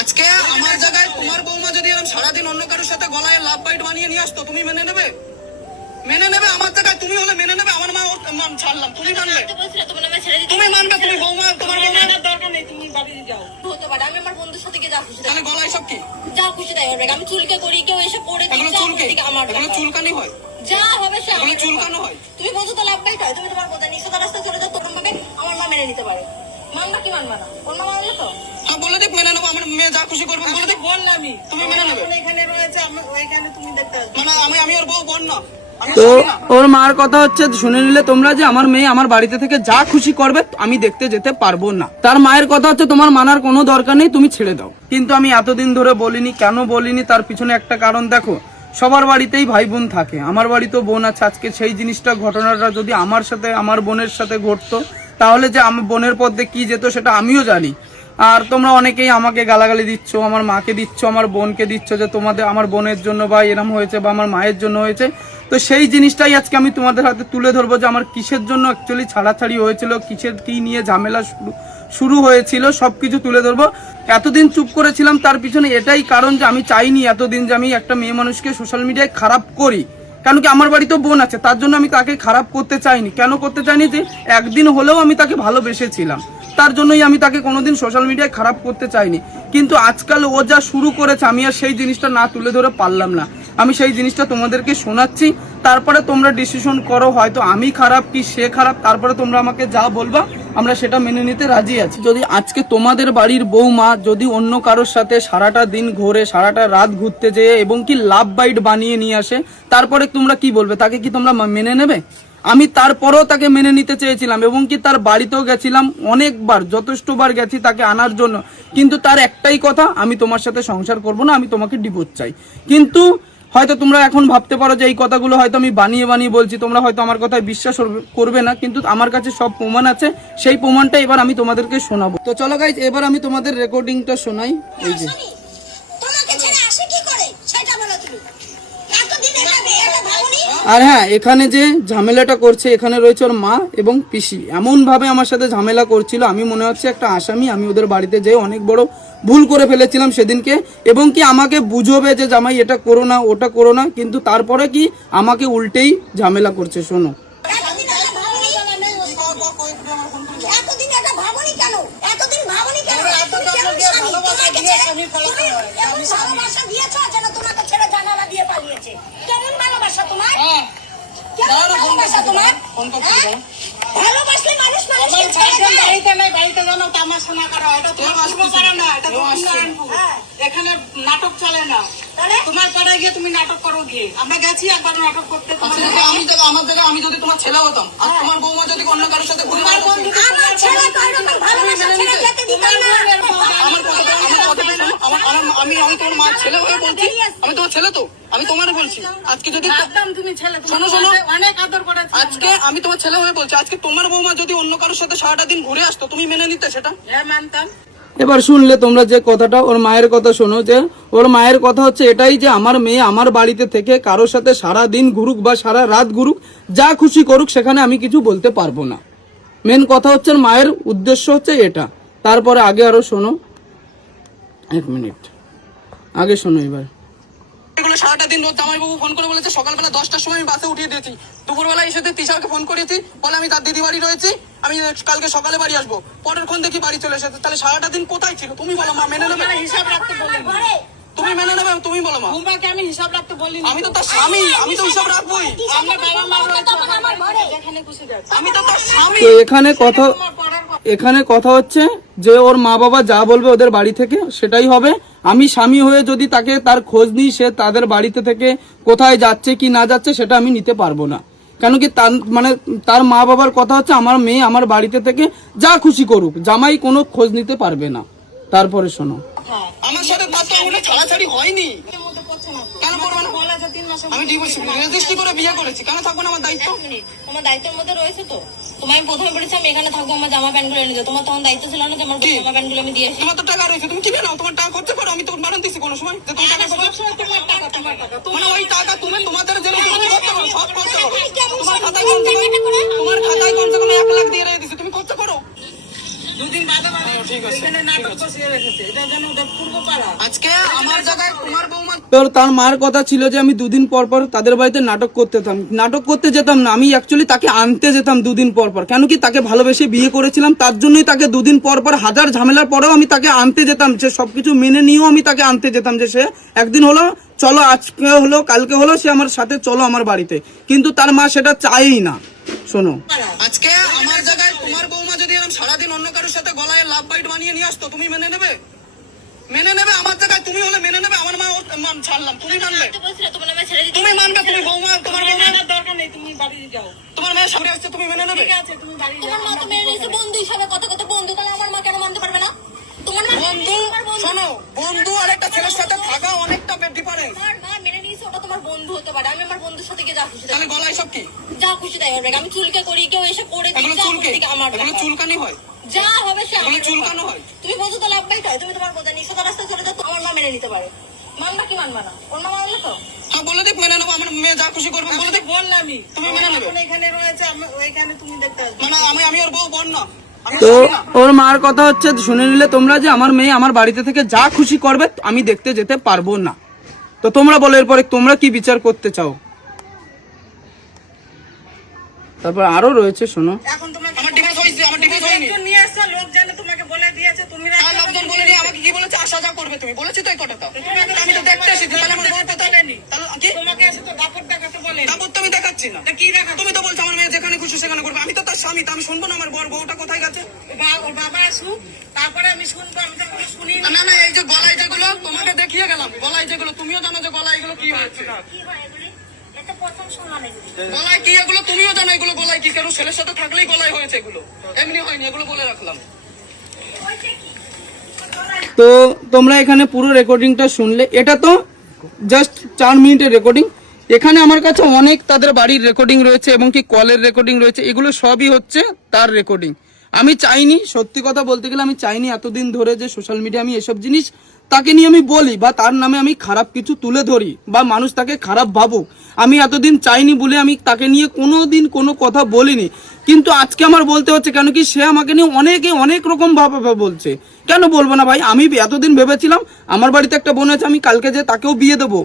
আজকে আমার জায়গায় তোমার বৌমা যদি এরকম সারাদিন অন্য কারোর সাথে গলায় লাভ বাইট বানিয়ে নিয়ে আসতো, তুমি মেনে নেবে? মেনে নেবে? আমার জায়গায় তুমি হলে মেনে নেবে? আমার মা ছাড়লাম, তুমি মানবে? তুমি মানবে? তুমি বৌমা, তোমার বৌমার দরকার নেই, তুমি বাড়ি যাও। হতে পারে আমি আমার বন্ধুর সাথে যা খুশি তাহলে গলায় সব কি যা খুশি তাই হবে। আমি চুলকে করি, কেউ এসে পড়ে আমার চুলকানি হয়, যা হবে সে এগুলো চুলকানো হয়। তুমি বলছো তো লাভ বাইট হয়, তুমি তোমার কথা নিঃসদা রাস্তায় চলে যাও, তোরম ভাবে আমার মা মেনে নিতে পারে। মানবা কি মানবা না? ওর মা মানলো তো? হ্যাঁ বলে দেখ মেনে নেবো, আমার মেয়ে যা খুশি করবে বলে দেখ। বললামই তুমি মেনে নেবে? এখানে রয়েছে, ওইখানে তুমি দেখতে মানে আমি ওর বউ, বোন না। তো ওর মার কথা হচ্ছে শুনে নিলে তোমরা যে আমার মেয়ে আমার বাড়িতে থেকে যা খুশি করবে আমি দেখতে যেতে পারবো না। তার মায়ের কথা হচ্ছে তোমার মানার কোনো দরকার নেই, তুমি ছেড়ে দাও। কিন্তু আমি এতদিন ধরে বলিনি, কেন বলিনি তার পিছনে একটা কারণ দেখো, সবার বাড়িতেই ভাই বোন থাকে, আমার বাড়িতেও বোন আছে। আজকে সেই জিনিসটা ঘটনাটা যদি আমার সাথে আমার বোনের সাথে ঘটতো তাহলে যে আমার বোনের পথে কি যেত সেটা আমিও জানি। আর তোমরা অনেকেই আমাকে গালাগালি দিচ্ছ, আমার মাকে দিচ্ছ, আমার বোনকে দিচ্ছ যে তোমাদের আমার বোনের জন্য বা এরম হয়েছে বা আমার মায়ের জন্য হয়েছে। তো সেই জিনিসটাই আজকে আমি তোমাদের হাতে তুলে ধরবো যে আমার কিসের জন্য অ্যাকচুয়ালি ছাড়াছাড়ি হয়েছিল, কিসের কি নিয়ে ঝামেলা শুরু হয়েছিল, সবকিছু তুলে ধরবো। এতদিন চুপ করেছিলাম তার পিছনে এটাই কারণ যে আমি চাইনি এতদিন যে আমি একটা মেয়ে মানুষকে সোশ্যাল মিডিয়ায় খারাপ করি। কেন কি আমার বাড়িতেও বোন আছে, তার জন্য আমি তাকে খারাপ করতে চাইনি। কেন করতে চাইনি? যে একদিন হলেও আমি তাকে ভালোবেসেছিলাম, তার জন্যই আমি তাকে কোনোদিন সোশ্যাল মিডিয়ায় খারাপ করতে চাইনি। কিন্তু আজকাল ও যা শুরু করেছে আমি আর সেই জিনিসটা না তুলে ধরে পারলাম না। আমি সেই জিনিসটা তোমাদেরকে শোনাচ্ছি, তারপরে তোমরা ডিসিশন করো, হয়তো আমি খারাপ কি সে খারাপ, তারপরে তোমরা আমাকে যা বলবা আমরা সেটা মেনে নিতে রাজি আছি। যদি আজকে তোমাদের বাড়ির বৌমা যদি অন্য কারোর সাথে সারাটা দিন ঘোরে, সারাটা রাত ঘুরতে যেয়ে এবং কি লাভ বাইট বানিয়ে নিয়ে আসে, তারপরে তোমরা কি বলবে? তাকে কি তোমরা মেনে নেবে? আমি তারপরেও তাকে মেনে নিতে চেয়েছিলাম এবং কি তার বাড়িতেও গেছিলাম অনেকবার, যথেষ্টবার গেছি তাকে আনার জন্য। কিন্তু তার একটাই কথা, আমি তোমার সাথে সংসার করব না, আমি তোমাকে ডিভোর্স চাই। কিন্তু হয়তো তোমরা এখন ভাবতে পারো যে এই কথাগুলো হয়তো আমি বানিয়ে বানিয়ে বলছি, তোমরা হয়তো আমার কথায় বিশ্বাস করবে না, কিন্তু আমার কাছে সব প্রমাণ আছে। সেই প্রমাণটা এবার আমি তোমাদেরকে শোনাবো। তো চলো গাইজ, এবার আমি তোমাদের রেকর্ডিংটা শোনাই। এই যে আর হ্যাঁ, এখানে যে ঝামেলাটা করছে, এখানে রয়েছে ওর মা এবং পিসি। এমন ভাবে আমার সাথে ঝামেলা করছিল, আমি মনে হচ্ছে একটা আসামি। আমি ওদের বাড়িতে যেয়ে অনেক বড় ভুল করে ফেলেছিলাম সেদিনকে, এবং কি আমাকে বুঝবে যে জামাই এটা করো না ওটা করো না, কিন্তু তারপরে কি আমাকে উল্টেই ঝামেলা করছে। শোনো। এখানে নাটক চলে না, তোমার পাড়ায় গিয়ে তুমি নাটক করো গিয়ে। আমরা গেছি একবার নাটক করতে। আমার জায়গায় আমি যদি তোমার ছেলে হতাম আর তোমার বৌমা যদি অন্য কারোর সাথে ঘুরে আমি তোমার মার ছেলে হয়ে বলছি, আমি তোমার ছেলে তো, আমি তোমার বলছি। আজকে যদি তুমি ছেলে, শোনো শোনো, অনেক আদর করে আজকে আমি তোমার ছেলে হয়ে বলছি, আজকে তোমার বৌমা যদি অন্য কারোর সাথে সারাটা দিন ঘুরে আসতো তুমি মেনে নিতে সেটা? হ্যাঁ মানতাম। এবার শুনলে তোমরা যে কথাটা, ওর মায়ের কথা শোনো। যে ওর মায়ের কথা হচ্ছে এটাই যে আমার মেয়ে আমার বাড়িতে থেকে কারোর সাথে সারা দিন ঘুরুক বা সারা রাত ঘুরুক, যা খুশি করুক, সেখানে আমি কিছু বলতে পারবো না। মেন কথা হচ্ছে মায়ের উদ্দেশ্য হচ্ছে এটা। তারপরে আগে আরো শোনো, 1 মিনিট আগে শোনো। এবার এগুলো সারাটা দিন রোজ জামাইবাবু ফোন করে বলেছে, সকালবেলা 10টার সময় আমি বাসে উঠিয়ে দিয়েছি, দুপুরবেলা এসে তিশাকে ফোন করেছি, বলে আমি তার দিদি বাড়ি রয়েছি, আমি কালকে সকালে বাড়ি আসবো। পরের ক্ষণ দেখি বাড়ি চলে এসেছে। তাহলে সারাটা দিন কোথায় ছিল? তুমি বলো মা, মেনে নেবে? হিসাব রাখতে বলি, তুমি মেনে নেবে? তুমি বলো মা। তোমাকে আমি হিসাব রাখতে বলি। আমি তো তার স্বামী, আমি তো হিসাব রাখবোই। আমরা বাবা মা রয়েছে আমার ঘরে, যেখানে খুশি যাচ্ছে। আমি তো তার স্বামী। তো এখানে কথা হচ্ছে যে ওর মা বাবা যা বলবে ওদের বাড়ি থেকে সেটাই হবে। আমি স্বামী হয়ে যদি তাকে তার খোঁজ নিই, সে তাদের বাড়িতে থেকে কোথায় যাচ্ছে কি না যাচ্ছে সেটা আমি নিতে পারবো না। কেন কি তার মা বাবার কথা হচ্ছে আমার মেয়ে আমার বাড়িতে থেকে যা খুশি করুক, জামাই কোনো খোঁজ নিতে পারবে না। তারপরে শোনো, আমার সাথে তার তো কোনো ছাড়াছাড়ি হয়নি, কেন করবো না? আমি ডিভোর্স রেজিস্ট্রি করে বিয়ে করেছি, কেন থাকবো না? আমার দায়িত্ব। তোমার দায়িত্বের মধ্যে রয়েছে তো। তোমায় আমি প্রথমে বলেছি আমি এখানে থাকবো, আমার জামা প্যান্ট গুলো এনে দাও। তোমার তখন দায়িত্ব ছিল না যে আমার জামা প্যান্ট গুলো আমি দিয়ে আসি? তোমার তো টাকা রয়েছে, তুমি কিনে নাও, তোমার টাকা খরচা করো। আমি তো বারণ দিচ্ছি কোনো সময় যে তুমি টাকা খরচা করো? মানে ওই টাকা তুমি তোমাদের জন্য খরচা করো, সব খরচা করো। তোমার খাতায় কমসে কম 1 লাখ দিয়ে রেখে দিচ্ছি, তুমি খরচা করো। দুদিন বাদে ঠিক আছে, এখানে নাটক বসিয়ে রেখেছে, এটা যেন ওদের পূর্ব পাড়া। আজকে আমার জায়গায় তোমার বৌমা তোর তার মার কথা ছিল যে আমি দুদিন পর পর তাদের বাড়িতে নাটক করতে যেতাম। নাটক করতে যেতাম না, আমি অ্যাকচুয়ালি তাকে আনতে যেতাম দুদিন পর পর। কেন কি তাকে ভালোবেসে বিয়ে করেছিলাম, তার জন্যই তাকে দুদিন পর পর হাজার ঝামেলার পরেও আমি তাকে আনতে যেতাম। সে সবকিছু মেনে নিয়েও আমি তাকে আনতে যেতাম যে সে একদিন হলো চলো, আজকে হলো কালকে হলো, সে আমার সাথে চলো আমার বাড়িতে। কিন্তু তার মা সেটা চায়ই না। শোনো, আজকে আমার জায়গায় তোমার বৌমা যদি এরকম সারাদিন অন্য কারোর সাথে গলায় লাভ বাইট বানিয়ে নিয়ে আসতো, তুমি মেনে নেবে? মেনে নেবে? আমার জায়গায় তুমি হলে মেনে নেবে? আমার মা ছাড়লাম, তুমি মানবে? তো বলছিলে তোমার নামে ছেড়ে দিতে। তুমি মানবে? তুমি বৌমা, তোমার বৌমা, আমার দরকার নেই, তুমি বাড়ি যাও। তোমার মেয়ে সামনে আসছে, তুমি মেনে নেবে? ঠিক আছে, তুমি বাড়ি যাও। তোমার মা তো মেনে নিয়েছে বন্ধু হিসাবে, কত কত বন্ধু, তাহলে আমার মা কেন মানতে পারবে না? তোমার মা বন্ধু, শোনো, বন্ধু আর একটা ছেলের সাথে থাকা অনেকটা ডিফারেন্স। তোমার মা মেনে নিয়েছে ওটা তোমার বন্ধু হতে পারে। আমি আমার বন্ধুর সাথে গিয়ে যা খুশি তাই তাহলে গলায় সব কি? যা খুশি তাই হবে। আমি চুলকে করি, কেউ এসে করে দিই, এগুলো যা চুলকে? করে দিক আমার এগুলো ব্যাপার। চুলকানি হয়? যা হবে সে আমার এগুলো চুলকানো ব্যাপার। হয়? তুমি বলছো তো লাভ বাইট হয়, তুমি তোমার বোঝা নিয়ে সোজা রাস্তায় চলে যাও, তো আমার মা মেনে নিতে পারে। মানবা কি মানবা না? ওর মা মানলে তো হ্যাঁ, বলে দিক মেনে নেবো। আমার মেয়ে যা খুশি করবে বলে দিক। বললামই, তুমি মেনে নেবে? এখন এখানে রয়েছে, ওইখানে তুমি দেখতে আসবে। মানে আমি ওর বউ বোন না, আমি তো স্বামী না। ওর মার কথা হচ্ছে শুনে নিলে তোমরা যে আমার মেয়ে আমার বাড়িতে থেকে যা খুশি করবে আমি দেখতে যেতে পারবো না। তো তোমরা বলো এরপরে তোমরা কি বিচার করতে চাও? তারপর আরো রয়েছে, শোনো, এখন তোমাকে আমার ডিভোর্স হয়েছে, আমার ডিভোর্স হয়নি। লোকজন নিয়ে আসছে, লোক জানে তোমাকে বলে দিয়েছে, তুমি রাখতে আর লোকজন বলে নিয়ে আমাকে কি বলেছে, আসা যা করবে তুমি, বলেছি তো এই কথাটা। আমি তো দেখতে এসেছি, তাহলে আমার বউ কোথায়? বলেনি। তাহলে কি তোমাকে এসে তো দাপট দেখাতে বলে। তারপর তো আমি দেখাচ্ছি না। তা কি দেখা? তুমি তো বলছো আমার মেয়ে যেখানে খুশি সেখানে করবে। আমি তো তার স্বামী, তো আমি শুনবো না আমার বউটা কোথায় গেছে? ওর বাবা আসুক, তারপরে আমি শুনবো। আমি তো কোনো শুনি না না, এই যে গলায় যেগুলো তোমাকে দেখিয়ে গেলাম, গলায় যেগুলো তুমিও জানো যে গলায় এগুলো কি হয়েছে। কি হয় এগুলি? এটা প্রথম শুনলাম এগুলি। গলায় কি এগুলো তুমিও জানো এগুলো গলায় কি, কারণ ছেলের সাথে থাকলেই গলায় হয়েছে এগুলো, এমনি হয়নি, এগুলো বলে রাখলাম। তো তোমরা এখানে পুরো রেকর্ডিংটা শুনলে। এটা তো জাস্ট 4 মিনিটের রেকর্ডিং। এখানে আমার কাছে অনেক তাদের বাড়ির রেকর্ডিং রয়েছে এবং কি কলের রেকর্ডিং রয়েছে। এগুলো সবই হচ্ছে তার রেকর্ডিং। আমি চাইনি, সত্যি কথা বলতে গেলে আমি চাইনি এতদিন ধরে যে সোশ্যাল মিডিয়া আমি এসব জিনিস তাকে নিয়ে আমি বলি বা তার নামে আমি খারাপ কিছু তুলে ধরি বা মানুষ তাকে খারাপ ভাবুক। আমি এতদিন চাইনি বলে আমি তাকে নিয়ে কোনোদিন কোনো কথা বলিনি। কিন্তু আজকে আমার বলতে হচ্ছে, কেন কি সে আমাকে নিয়ে অনেক রকম ভাবে বলছে। কেন বলবো না ভাই? আমি এতদিন ভেবেছিলাম আমার বাড়িতে একটা বোন আছে, আমি কালকে যে তাকেও বিয়ে দেবো,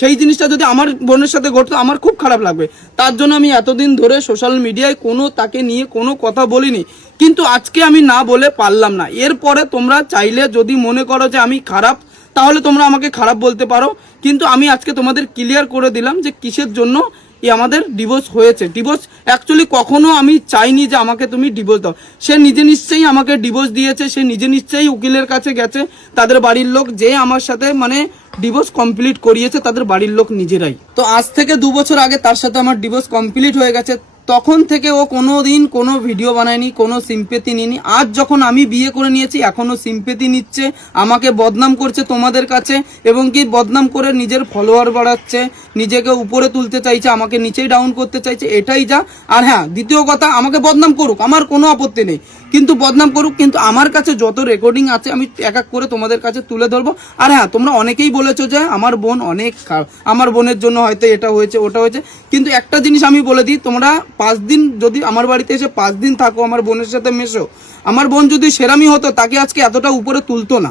সেই জিনিসটা যদি আমার বোনের সাথে ঘটতো আমার খুব খারাপ লাগবে। তার জন্য আমি এতদিন ধরে সোশ্যাল মিডিয়ায় কোনো তাকে নিয়ে কোনো কথা বলিনি। কিন্তু আজকে আমি না বলে পারলাম না। এরপরে তোমরা চাইলে যদি মনে করো যে আমি খারাপ, তাহলে তোমরা আমাকে খারাপ বলতে পারো। কিন্তু আমি আজকে তোমাদের ক্লিয়ার করে দিলাম যে কিসের জন্য আমাদের ডিভোর্স হয়েছে। ডিভোর্স অ্যাকচুয়ালি কখনো আমি চাইনি যে আমাকে তুমি ডিভোর্স দাও। সে নিজে নিশ্চয়ই আমাকে ডিভোর্স দিয়েছে, সে নিজে নিশ্চয়ই উকিলের কাছে গেছে, তাদের বাড়ির লোক যে আমার সাথে মানে ডিভোর্স কমপ্লিট করিয়েছে তাদের বাড়ির লোক নিজেরাই। তো আজ থেকে 2 বছর আগে তার সাথে আমার ডিভোর্স কমপ্লিট হয়ে গেছে। তখন থেকে ও কোনোদিন কোনো ভিডিও বানায়নি, কোনো সিম্পেথি নিনি। আজ যখন আমি বিয়ে করে নিয়েছি এখনো সিম্পেথি নিচ্ছে, আমাকে বদনাম করছে তোমাদের কাছে এবং কি বদনাম করে নিজের ফলোয়ার বাড়াচ্ছে, নিজেকে উপরে তুলতে চাইছে, আমাকে নিচেই ডাউন করতে চাইছে। এটাই যা। আর হ্যাঁ, দ্বিতীয় কথা, আমাকে বদনাম করুক, আমার কোনো আপত্তি নেই, কিন্তু বদনাম করুক। কিন্তু আমার কাছে যত রেকর্ডিং আছে আমি এক এক করে তোমাদের কাছে তুলে ধরবো। আর হ্যাঁ, তোমরা অনেকেই বলেছো যে আমার বোন অনেক খারাপ, আমার বোনের জন্য হয়তো এটা হয়েছে ওটা হয়েছে। কিন্তু একটা জিনিস আমি বলে দিই, তোমরা 5 দিন যদি আমার বাড়িতে এসে 5 দিন থাকো, আমার বোনের সাথে মেশো, আমার বোন যদি সেরামি হতো তাকে আজকে এতটা উপরে তুলতো না।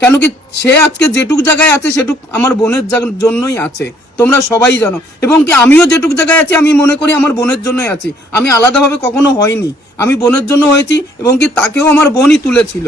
কেন কি সে আজকে যেটুক জায়গায় আছে সেটুক আমার বোনের জন্যই আছে, তোমরা সবাই জানো। এবং কি আমিও যেটুক জায়গায় আছি আমি মনে করি আমার বোনের জন্যই আছি। আমি আলাদাভাবে কখনো হয়নি, আমি বোনের জন্য হয়েছি এবং কি তাকেও আমার বোনই তুলেছিল।